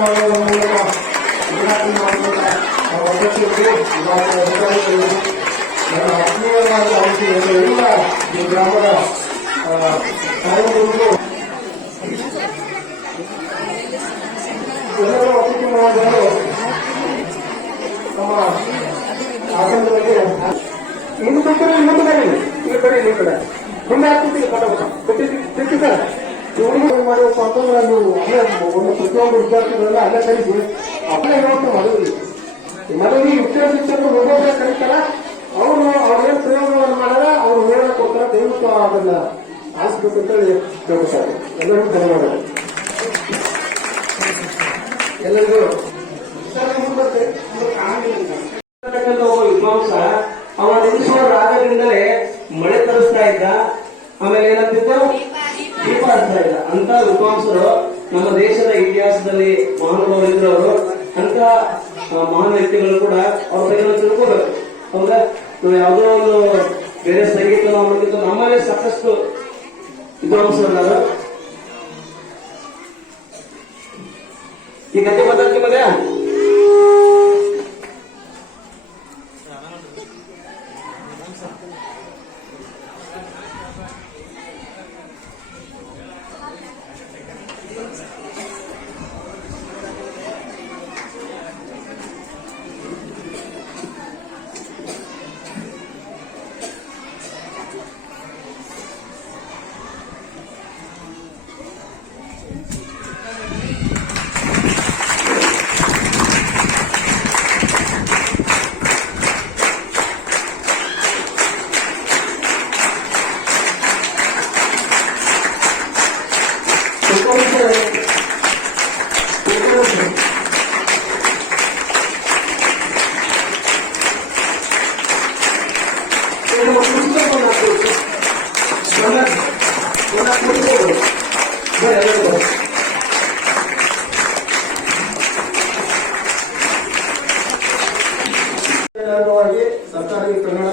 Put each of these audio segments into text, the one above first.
ಮಾಡುವ ಮೂಲಕ ಉದ್ಘಾಟನೆ ಮಾಡುವಂತ ಅಧ್ಯಕ್ಷರು ಅಧಿಕಾರಿಗಳು ನನ್ನ ಆತ್ಮೀಯವಾದ ಎಲ್ಲ ಈ ಗ್ರಾಮದ ಕಾರ್ಯಕರ್ತರು ಎಲ್ಲರೂ ಅತಿಥಿ ಮಹಾಜನರು ನಮ್ಮ ಆಸನದಲ್ಲಿ ಇನ್ನು ಬಿಟ್ಟರೆ ಇನ್ನೊಂದು ಕಡೆ ಈ ಕಡೆ ಈ ಕಡೆ ಮುಂದೆ ಆಗ್ತಿದ್ದೀವಿ ಕಟ್ಟಬೇಕು ಸರ್ ಇವ್ರಿಗೆ ಮಾಡಬೇಕು ಅಂತಂದ್ರೆ ನೀವು ಅಲ್ಲೇ ಒಂದು ಪ್ರತಿಯೊಂದು ವಿದ್ಯಾರ್ಥಿಗಳೆಲ್ಲ ಅಲ್ಲೇ ಕಲಿಸಿ ಅಪ್ಲೈ ಮಾಡೋದು ಮದುವೆ ಉಚ್ಚ ಶಿಕ್ಷಕರು ಒಬ್ಬೊಬ್ಬರೇ ಕರೀತಾರ ಅವರು ಅವ್ರೇನು ಪ್ರಯೋಗವನ್ನು ಮಾಡಾರ ಅವ್ರು ಹೇಳ ಕೊಡ್ತಾರ ದಯವಿಟ್ಟು ಅದನ್ನ ಆರಿಸ್ಬೇಕು ಅಂತೇಳಿ ಕೇಳ್ತಾರೆ. ಎಲ್ಲರಿಗೂ ಧನ್ಯವಾದಗಳು. ಎಲ್ಲರಿಗೂ ಒಬ್ಬ ವಿದ್ವಾಂಸ ಅವ ನಿಲ್ಲಿಸುವ ರಾಗದಿಂದಲೇ ಮಳೆ ತರಿಸ್ತಾ ಇದ್ದ, ಆಮೇಲೆ ಏನಂತಿತ್ತು ದೀಪ ಹಚ್ತಾ ಇದ್ದ. ಅಂತ ವಿದ್ವಾಂಸರು ನಮ್ಮ ದೇಶದ ಇತಿಹಾಸದಲ್ಲಿ ಮಹಾನುಭಾವರಿದ್ರು. ಅವರು ಅಂತ ಮಹಾನ್ ವ್ಯಕ್ತಿಗಳು ಕೂಡ ಅವ್ರ ಬಗ್ಗೆ ತಿಳ್ಕೋಬೇಕು. ಹೌದಾ, ನಾವು ಯಾವುದೋ ಒಂದು ಬೇರೆ ಸಂಗೀತ ನೋಡ್ತಿದ್ದು ನಮ್ಮಲ್ಲೇ ಸಾಕಷ್ಟು ವಿದ್ವಾಂಸರು ಈ ಗತಿ ಮಾತಾಡ್ತಿ ಮಧ್ಯ ಸರ್ಕಾರಿ ಕನ್ನಡ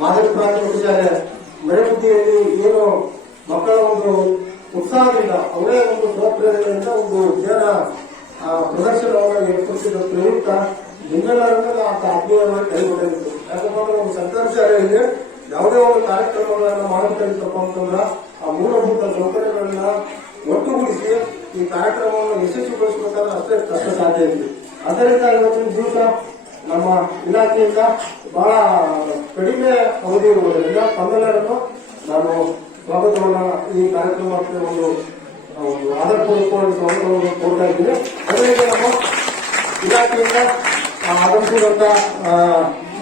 ಮಾದರಿ ಪ್ರಾಥಮಿಕ ಶಾಲೆ ಮಳೆಬುದ್ಧಿಯಲ್ಲಿ ಏನು ಮಕ್ಕಳ ಒಂದು ಉತ್ಸಾಹದಿಂದ ಅವರೇ ಒಂದು ಸ್ವಪ್ರೇರಣೆಯಿಂದ ಒಂದು ವಿಜ್ಞಾನ ಪ್ರದರ್ಶನವನ್ನು ಏರ್ಪಡಿಸಿದ ಪ್ರಯುಕ್ತ ನಿಮ್ಮೆಲ್ಲರನ್ನ ಆತ್ಮೀಯವಾಗಿ ಕೈಗೊಂಡಿತ್ತು. ಯಾಕಂದ್ರೆ ಒಂದು ಸರ್ಕಾರಿ ಶಾಲೆಯಲ್ಲಿ ಯಾವುದೇ ಒಂದು ಕಾರ್ಯಕ್ರಮಗಳನ್ನ ಮಾಡಬೇಕಂತಪ್ಪ ಅಂತಂದ್ರ ಆ ಮೂಲಭೂತ ಸೌಕರ್ಯಗಳನ್ನ ಒಟ್ಟುಗೂಡಿಸಿ ಈ ಕಾರ್ಯಕ್ರಮವನ್ನು ಯಶಸ್ವಿಗೊಳಿಸಬೇಕಾದ್ರೆ ಅಷ್ಟೇ ಕಷ್ಟ ಸಾಧ್ಯ ಇದೆ. ಅದರಿಂದ ಇವತ್ತಿನ ದಿವಸ ನಮ್ಮ ಇಲಾಖೆಯಿಂದ ಬಹಳ ಕಡಿಮೆ ಅವಧಿ ಇರುವುದರಿಂದ ತಮ್ಮೆಲ್ಲರನ್ನು ನಾನು ಸ್ವಾಗತವನ್ನ ಈ ಕಾರ್ಯಕ್ರಮಕ್ಕೆ ಒಂದು ಆಧಾರಪೂರ್ವಕವಾಗಿ ಸ್ವಾಗತವನ್ನು ಕೊಡ್ತಾ ಇದ್ದೀನಿ. ಅದರಿಂದ ನಮ್ಮ ಇಲಾಖೆಯಿಂದ ಆಗಮಿಸಿದಂತ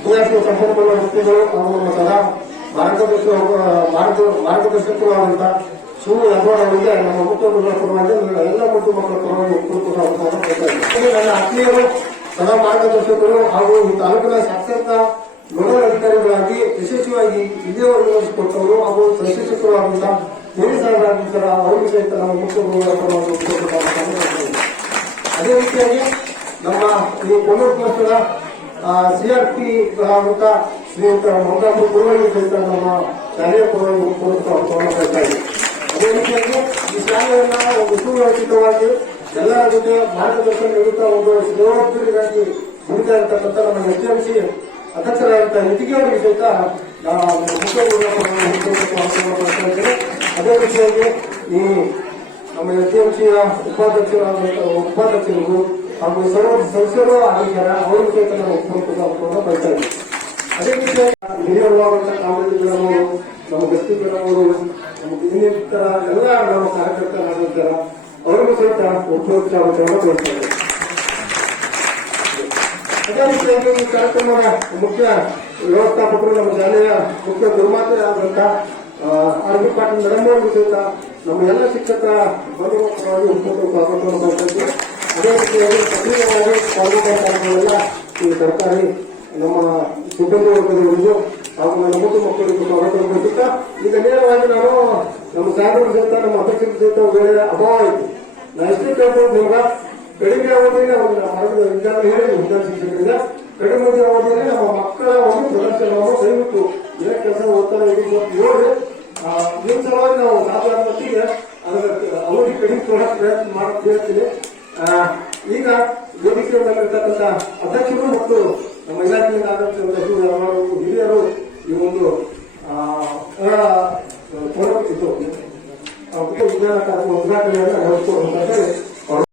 ಇಲಾಖೆಯ ಸಂಪನ್ಮೂಲ ವ್ಯಕ್ತಿಗಳು ಹಾಗೂ ನಮ್ಮ ಸದಾ ಮಾರ್ಗದರ್ಶಕರು ಆದಂತ ಶಿವ ಯಜಮಾನ್ ಅವರಿಗೆ ನಮ್ಮ ಮುಖ್ಯ ಪರವಾಗಿ ಎಲ್ಲ ಮುಖ್ಯ ಮಕ್ಕಳ ಪರವಾಗಿ ನನ್ನ ಆತ್ಮೀಯರು ಸದಾ ಮಾರ್ಗದರ್ಶಕರು ಹಾಗೂ ಈ ತಾಲೂಕಿನ ಸಾಕ್ಷರತಾ ನೋಡಲ್ ಅಧಿಕಾರಿಗಳಾಗಿ ಯಶಸ್ವಿಯಾಗಿ ಇಲ್ಲಿಯವರೆಗೂ ನಡೆಸಿಕೊಟ್ಟವರು ಹಾಗೂ ಶಿಕ್ಷಕರು ಆದಂತಹ ಹಿರಿಯ ಸಾಹೇಬರಾಗಿರ್ತಾರ ಅವರಿಗೂ ಸಹಿತ ನಮ್ಮ ಮುಖ್ಯ ಪರವಾಗಿ. ಅದೇ ರೀತಿಯಾಗಿ ನಮ್ಮ ಈ ಕೊಲ್ಲೂರು ಪೋಸ್ಟದ ಸಿಆರ್ಪಿ ಆದಂತ ಶ್ರೀಯುತ ಮಂಗಾಪುರ ಪೂರ್ವಳಿ ಸಹಿತ ನಮ್ಮ ಶಾಲೆಯ ಪರವಾಗಿ ಕೊಡ್ತಾ ಇದೆ. ಅದೇ ರೀತಿಯಾಗಿ ಈ ಶಾಲೆಯನ್ನ ಒಂದು ಸುವ್ಯವಸ್ಥಿತವಾಗಿ ಎಲ್ಲರ ಜೊತೆ ಮಾರ್ಗದರ್ಶನ ನೀಡುತ್ತಾ ಒಂದು ಸೇವಾಭಿವೃದ್ಧಿಗಾಗಿ ದುಡಿತಾ ಇರತಕ್ಕಂಥ ನಮ್ಮ ಎಸ್ಎಂಸಿ ಅಧ್ಯಕ್ಷರಾದಂತಹ ಇಟಿಗೆ ಅವರಿಗೆ ಸಹಿತ ಅದೇ ರೀತಿಯಾಗಿ ಈ ನಮ್ಮ ಎಸ್ಎಂಸಿಯ ಉಪಾಧ್ಯಕ್ಷರು ಹಾಗೂ ಸರ್ವ ಸದಸ್ಯರು ಆಗಿದ್ದಾರೆ. ಅವರಿಗೂ ಸಹಿತ ನಾವು ಉಪಯೋಗ ಬರ್ತಾ ಇದ್ದೀವಿ. ಅದೇ ರೀತಿಯಾಗಿ ಹಿರಿಯರುವಾದಂತಹ ಕಾಮರಾಜರು, ನಮ್ಮ ಗಸ್ತಿಗಳವರು, ನಮ್ಮ ಇನ್ನಿತರ ಎಲ್ಲ ನಮ್ಮ ಕಾರ್ಯಕರ್ತರಾಗಿದ್ದಾರೆ. ಅವರಿಗೂ ಸಹಿತ ಉಪಯೋಗವನ್ನು ತೋರಿಸ್ತಾ ಇದ್ದಾರೆ. ಅದೇ ರೀತಿಯಾಗಿ ಈ ಕಾರ್ಯಕ್ರಮದ ಮುಖ್ಯ ವ್ಯವಸ್ಥಾಪಕರು ನಮ್ಮ ಶಾಲೆಯ ಮುಖ್ಯ ದುರ್ಮಾತೆ ಆದಂತಹ ಆರ್.ಬಿ. ಪಾಟೀಲ್ ಮೇಡಮ್ ಅವರಿಗೂ ಸಹಿತ ನಮ್ಮ ಎಲ್ಲ ಶಿಕ್ಷಕ ಬಂಧುವಾಗಿ ಸ್ವಾಗತವನ್ನು ಕೊಡ್ತಾ ಇದ್ದೀವಿ. ಅದೇ ರೀತಿಯಾಗಿ ಸಕ್ರಿಯವಾಗಿ ಪಾಲ್ಗೊಂಡಂತಹ ಈ ಸರ್ಕಾರಿ ನಮ್ಮ ಸಿಬ್ಬಂದಿ ವರ್ಗದವರಿಗೂ ಹಾಗೂ ನನ್ನ ಮುಖ್ಯ ಮಕ್ಕಳಿಗೂ ಸ್ವಾಗತವನ್ನು ಕೊಡುತ್ತಾ ಈಗ ನೇರವಾಗಿ ನಾನು ನಮ್ಮ ಸಾಹೇಬರ ಸಹಿತ ನಮ್ಮ ಅಧ್ಯಕ್ಷರ ಸಹಿತ ವೇಳೆ ಅಭಾವ ಆಯಿತು. ನಾ ಎಷ್ಟೇ ಕೇಳ್ಬೋದು ನಿಮ್ಗ ಕಡಿಮೆ ಅವಧಿಯಲ್ಲಿ ಅವ್ರನ್ನ ವಿಜ್ಞಾನ ಹೇಳಿ ವಿಜ್ಞಾನ ಶಿಕ್ಷಕರಿಗೆ ಕಡಿಮೆ ಅವಧಿಯಲ್ಲಿ ನಮ್ಮ ಮಕ್ಕಳ ಒಂದು ಪ್ರದರ್ಶನವನ್ನು ದಯವಿಟ್ಟು ಏನೇ ಕೆಲಸ ಓದ್ತಾರೆ ನೋಡಿ ನಿಮ್ಮ ಸಲುವಾಗಿ ನಾವು ಸಾಧ್ಯ ಮಟ್ಟಿಗೆ ಅದರ ಅವಧಿ ಕಡಿಮೆ ಕೊಡೋಕೆ ಪ್ರಯತ್ನ ಮಾಡಕ್ಕೆ ಹೇಳ್ತೀನಿ. ಈಗ ವೇದಿಕೆ ಮೇಲಿರ್ತಕ್ಕಂಥ ಅಧ್ಯಕ್ಷರು ಮತ್ತು ನಮ್ಮ ಇಲಾಖೆಯಿಂದ ಆಗಮಿಸಿದಂಥ ಹಿರಿಯರು ಈ ಒಂದು ವಿಜ್ಞಾನ ಕಾರ್ಯಕ್ರಮ ಉದ್ಘಾಟನೆಯನ್ನು ನಡೆಸಿಕೊಡುವಂತ